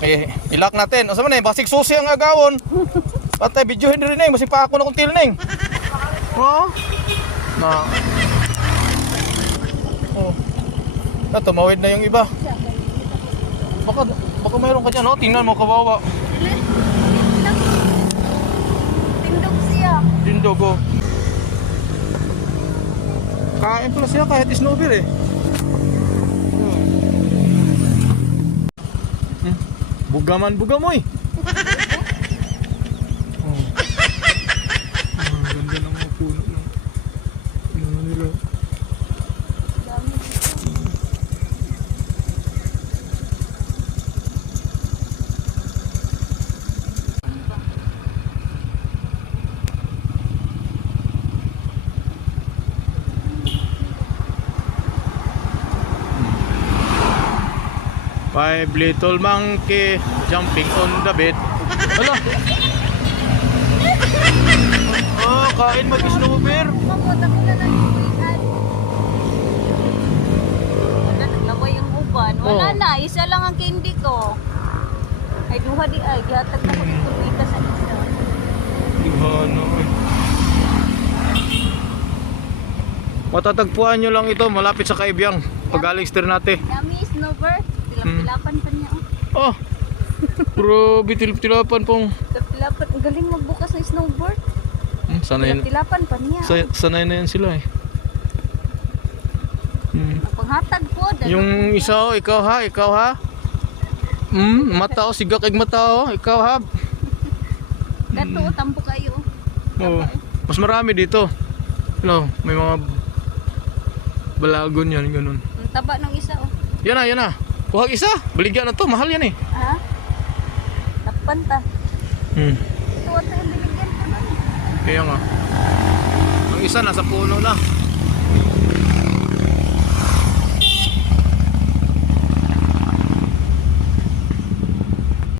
Okay, ilak natin. O sa man eh, basig susi ang agawon. Patay, videohin rin eh. Masig pa ako na kung tilning. Oh. Na. Oh. Tumawid na yung iba. Baka mayroon ka dyan, no? Tingnan mo, kawawa. Tindog siya. Tindog, oh. Kain pala siya kahit snowbeer eh. Bugaman, bugamoy. Ganda ng mga puno ng ano nila. Five little monkey jumping on the bed. Hala. Oh, kain mag-snowbeer. Mabuta ko na lang yung ikan. Naglaway yung uban. Wala na, isa lang ang candy ko. Ay, duha di ay. Gihatag na ko dito ika sa isa. Ano eh. Matatagpuan nyo lang ito malapit sa Kaibiyang. Pag-aling Ternate. Yummy snowbird. Tilap-tilapan pa niya. Oh. Grabe, tilap-tilapan pong. Tilap-tilapan. Ang galing magbukas ng snowboard. Sanay, Tilap-tilapan pa niya. sanay na yan sila eh. Panghatag po. Yung isa oh, ikaw ha. Mata oh, sigak ig mata oh, ikaw ha. Dato, tampo kayo. Oh, mas marami dito. No, may mga balagon yan, ganun. Ang taba ng isa oh. Yan na. Kuha isa, baligyan na to, mahal yan eh. Ha? Takpan ta. Ito yung binigyan ko nun. Kaya nga. Ang isa nasa puno na.